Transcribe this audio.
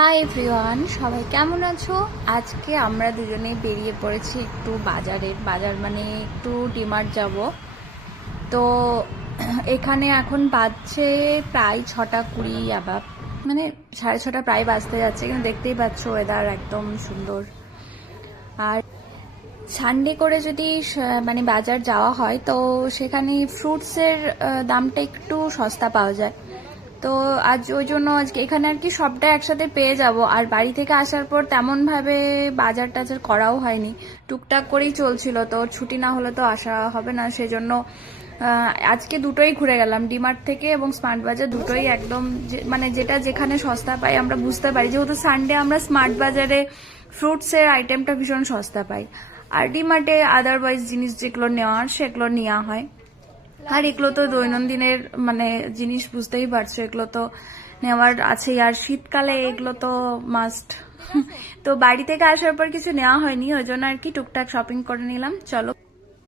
Hi everyone, সবাই কেমন আছো? আজকে আমরা দুজনে বেরিয়ে পড়েছি একটু বাজার মানে একটু ডিমার্ট যাব। তো এখানে এখন বাজছে প্রায় 6:20, আবার মানে 6:30 প্রায় বাজতে যাচ্ছে, কিন্তু দেখতেই পাচ্ছ ওয়েদার একদম সুন্দর। আর সানডে করে যদি মানে বাজার যাওয়া হয় তো সেখানে ফ্রুটসের দামটা একটু সস্তা পাওয়া যায়। তো আজ ওই জন্য আজকে এখানে আর কি সবটা একসাথে পেয়ে যাব। আর বাড়ি থেকে আসার পর তেমন ভাবে বাজার টাজার করাও হয়নি, টুকটাক করেই চলছিল। তো ছুটি না হলে তো আসা হবে না, সেজন্য আজকে দুটোই ঘুরে গেলাম, ডিমার্ট থেকে এবং স্মার্ট বাজার দুটোই। একদম মানে যেটা যেখানে সস্তা পাই আমরা বুঝতে পারি, যেহেতু সানডে আমরা স্মার্ট বাজারে ফ্রুটসের আইটেমটা ভীষণ সস্তা পাই। আর ডিমার্টে আদারওয়াইজ জিনিস যেগুলো নেওয়ার সেগুলো নেওয়া হয়। আর এগুলো তো দৈনন্দিনের মানে জিনিস, বুঝতেই পারছো, এগুলো তো নেওয়ার আছেই। আর শীতকালে এগুলো তো মাস্ট। তো বাড়ি থেকে আসার পর কিছু নেওয়া হয়নি, ওই জন্য আর কি টুকটাক শপিং করে নিলাম। চলো।